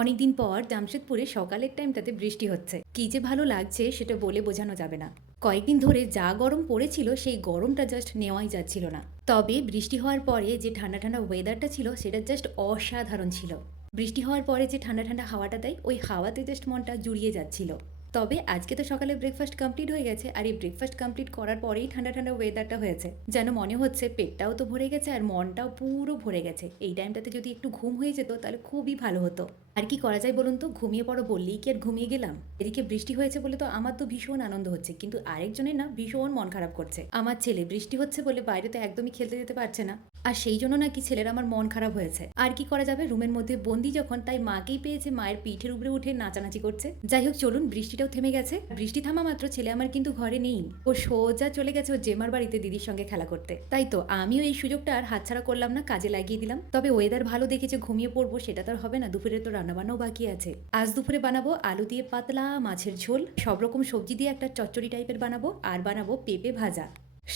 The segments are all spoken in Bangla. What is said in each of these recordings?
অনেকদিন পর জামশেদপুরে সকালের টাইমটাতে বৃষ্টি হচ্ছে। কি যে ভালো লাগছে সেটা বলে বোঝানো যাবে না। কয়েকদিন ধরে যা গরম পড়েছিল সেই গরমটা জাস্ট নেওয়াই যাচ্ছিল না। তবে বৃষ্টি হওয়ার পরে যে ঠান্ডা ঠান্ডা ওয়েদারটা ছিল সেটা জাস্ট অসাধারণ ছিল। বৃষ্টি হওয়ার পরে যে ঠান্ডা ঠান্ডা হাওয়াটা দেয় ওই হাওয়াতে জাস্ট মনটা জুড়িয়ে যাচ্ছিল। তবে আজকে তো সকালে ব্রেকফাস্ট কমপ্লিট হয়ে গেছে, আর এই ব্রেকফাস্ট কমপ্লিট করার পরেই ঠান্ডা ঠান্ডা ওয়েদারটা হয়েছে, যেন মনে হচ্ছে পেটটাও তো ভরে গেছে আর মনটাও পুরো ভরে গেছে। এই টাইমটাতে যদি একটু ঘুম হয়ে যেত তাহলে খুবই ভালো হতো। আর কি করা যায় বলুন তো, ঘুমিয়ে পড়ো বললেই কি আর ঘুমিয়ে গেলাম? এদিকে বৃষ্টি হয়েছে বলে তো আমার তো ভীষণ আনন্দ হচ্ছে, কিন্তু আরেকজনের না ভীষণ মন খারাপ করছে। আমার ছেলে বৃষ্টি হচ্ছে বলে বাইরে তো একদমই খেলতে যেতে পারছে না, আর সেই জন্য নাকি ছেলের আমার মন খারাপ হয়েছে। আর কি করা যাবে, রুমের মধ্যে বন্দি যখন, তাই মাকেই পেয়েছে মায়ের পিঠের উপরে উঠে নাচানাচি করছে। যাই হোক চলুন, বৃষ্টিটাও থেমে গেছে। বৃষ্টি থামা মাত্র ছেলে আমার কিন্তু ঘরে নেই, ও সোজা চলে গেছে ওর জেমার বাড়িতে দিদির সঙ্গে খেলা করতে। তাই তো আমিও এই সুযোগটা আর হাতছাড়া করলাম না, কাজে লাগিয়ে দিলাম। তবে ওয়েদার ভালো দেখে যে ঘুমিয়ে পড়বো সেটা তো আর হবে না, দুপুরে তো রান্নাবান্নাও বাকি আছে। আজ দুপুরে বানাবো আলু দিয়ে পাতলা মাছের ঝোল, সব রকম সবজি দিয়ে একটা চচ্চড়ি টাইপের বানাবো, আর বানাবো পেঁপে ভাজা।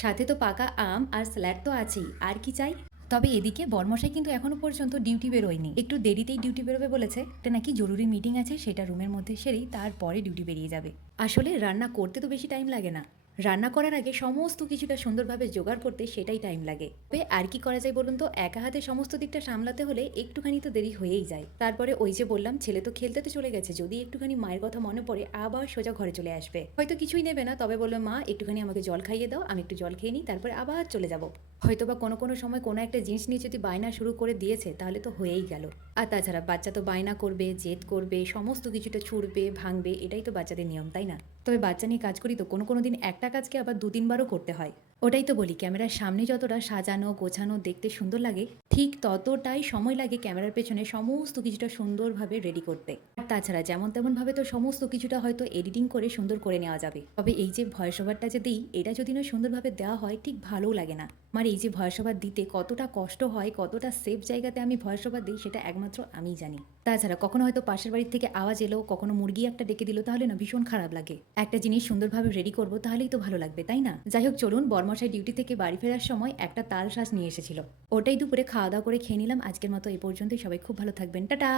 সাথে তো পাকা আম আর স্যালাড তো আছেই, আর কি চাই। তবে এদিকে বরমশাই কিন্তু এখনো পর্যন্ত ডিউটি বেরোয়নি, একটু দেরিতেই ডিউটি বেরোবে বলেছে। এটা নাকি জরুরি মিটিং আছে, সেটা রুমের মধ্যে সেরেই তারপরে ডিউটি বেরিয়ে যাবে। আসলে রান্না করতে তো বেশি টাইম লাগে না, রান্না করার আগে সমস্ত কিছুটা সুন্দরভাবে জোগাড় করতে সেটাই টাইম লাগে। তবে আর কি করা যায় বলুন তো, একা হাতে সমস্ত দিকটা সামলাতে হলে একটুখানি তো দেরি হয়েই যায়। তারপরে ওই যে বললাম, ছেলে তো খেলতে তো চলে গেছে, যদি একটুখানি মায়ের কথা মনে পড়ে আবার সোজা ঘরে চলে আসবে। হয়তো কিছুই নেবে না, তবে বললো মা একটুখানি আমাকে জল খাইয়ে দাও, আমি একটু জল খেয়ে নিই, তারপরে আবার চলে যাব। হয়তো বা কোনো কোনো সময় কোনো একটা জিনিস নিয়ে যদি বায়না শুরু করে দিয়েছে তাহলে তো হয়েই গেল। আর তাছাড়া বাচ্চা তো বায়না করবে, জেদ করবে, সমস্ত কিছুটা ছুড়বে ভাঙবে, এটাই তো বাচ্চাদের নিয়ম, তাই না? তবে বাচ্চা নিয়ে কাজ করি তো কোনো কোনো দিন একটা কাজকে আবার দু তিনবারও করতে হয়। ওটাই তো বলি, ক্যামেরার সামনে যতটা সাজানো গোছানো দেখতে সুন্দর লাগে, ঠিক ততটাই সময় লাগে ক্যামেরার পেছনে সমস্ত কিছুটা সুন্দরভাবে রেডি করতে। আর তাছাড়া যেমন তেমন ভাবে তো সমস্ত কিছুটা হয়তো এডিটিং করে সুন্দর করে নেওয়া যাবে, তবে এই যে ভয়েস ওভারটা যে দিই এটা যদি না সুন্দরভাবে দেওয়া হয় ঠিক ভালোও লাগে না। আমার এই যে ভয়েস ওভার দিতে কতটা কষ্ট হয়, কতটা সেফ জায়গাতে আমি ভয়েস ওভার দিই সেটা একমাত্র আমিই জানি। তাছাড়া কখনো হয়তো পাশের বাড়ির থেকে আওয়াজ এলো, কখনো মুরগি একটা ডেকে দিল, তাহলে না ভীষণ খারাপ লাগে। একটা জিনিস সুন্দরভাবে রেডি করবো তাহলেই তো ভালো লাগবে, তাই না? যাই হোক চলুন, বরমশাই ডিউটি থেকে বাড়ি ফেরার সময় একটা তাল শ্বাস নিয়ে এসেছিল, ওটাই দুপুরে খাওয়া দাওয়া করে খেয়ে নিলাম। আজকের মতো এই পর্যন্তই, সবাই খুব ভালো থাকবেন, টাটা।